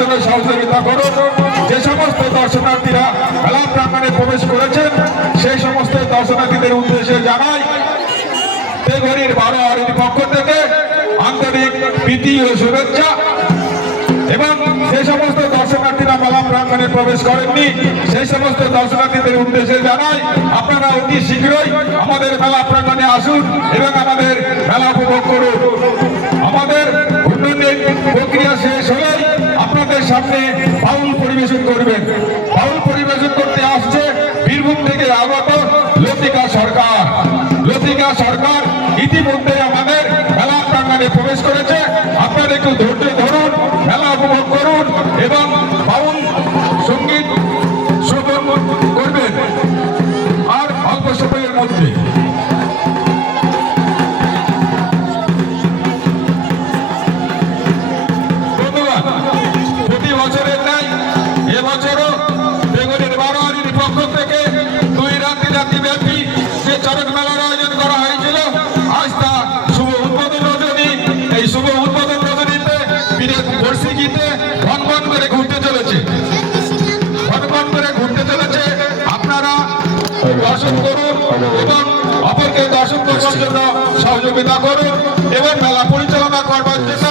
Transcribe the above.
জন্য সহযোগিতা করুন। যে সমস্ত দর্শনার্থীরা মেলা প্রাঙ্গণে প্রবেশ করেছেন সেই সমস্ত দর্শনার্থীদের উদ্দেশ্যে জানাই তেঘরির 12 আরতির পক্ষ থেকে আন্তরিক প্রীতি ও শুভেচ্ছা। এবং যে সমস্ত দর্শনার্থীরা মেলা প্রাঙ্গণে প্রবেশ করেননি সেই সমস্ত দর্শনার্থীদের উদ্দেশ্যে জানাই আপনারা অতি শীঘ্রই আমাদের মেলা প্রাঙ্গণে আসুন এবং আমাদের মেলা উপভোগ করুন। আমাদের উন্নয়নের প্রক্রিয়া শেষ হলেই আপনাদের সামনে বাউল পরিবেশন করবেন। বাউল পরিবেশন করতে আসছে বীরভূম থেকে আগত লতিকা সরকার। লতিকা সরকার ইতিমধ্যে আমাদের মেলা প্রাঙ্গণে প্রবেশ করেছে। আপনারা একটু ধৈর্য ধরুন, মেলা উপভোগ করুন এবং বাউল সঙ্গীত শ্রবণ করবেন আর অল্প সময়ের মধ্যে। বন্ধুগণ, প্রতি বছরের ন্যায় এবছরও তেঘরির 12 আরতির পক্ষ থেকে 2 রাত্রি ব্যাপী যে চড়ক মেলার আয়োজন করা হয়েছিল আজ তা শুভ উদ্বোধন রজনী। এই শুভ উদ্বোধন রজনীতে বীরের বর্ষি গীতে ঘন করে ঘুরতে চলেছে, ঘন করে ঘুরতে চলেছে। আপনারা দর্শন করুন এবং অপরকে দর্শন করবার জন্য সহযোগিতা করুন এবং মেলা পরিচালনা করবার জন্য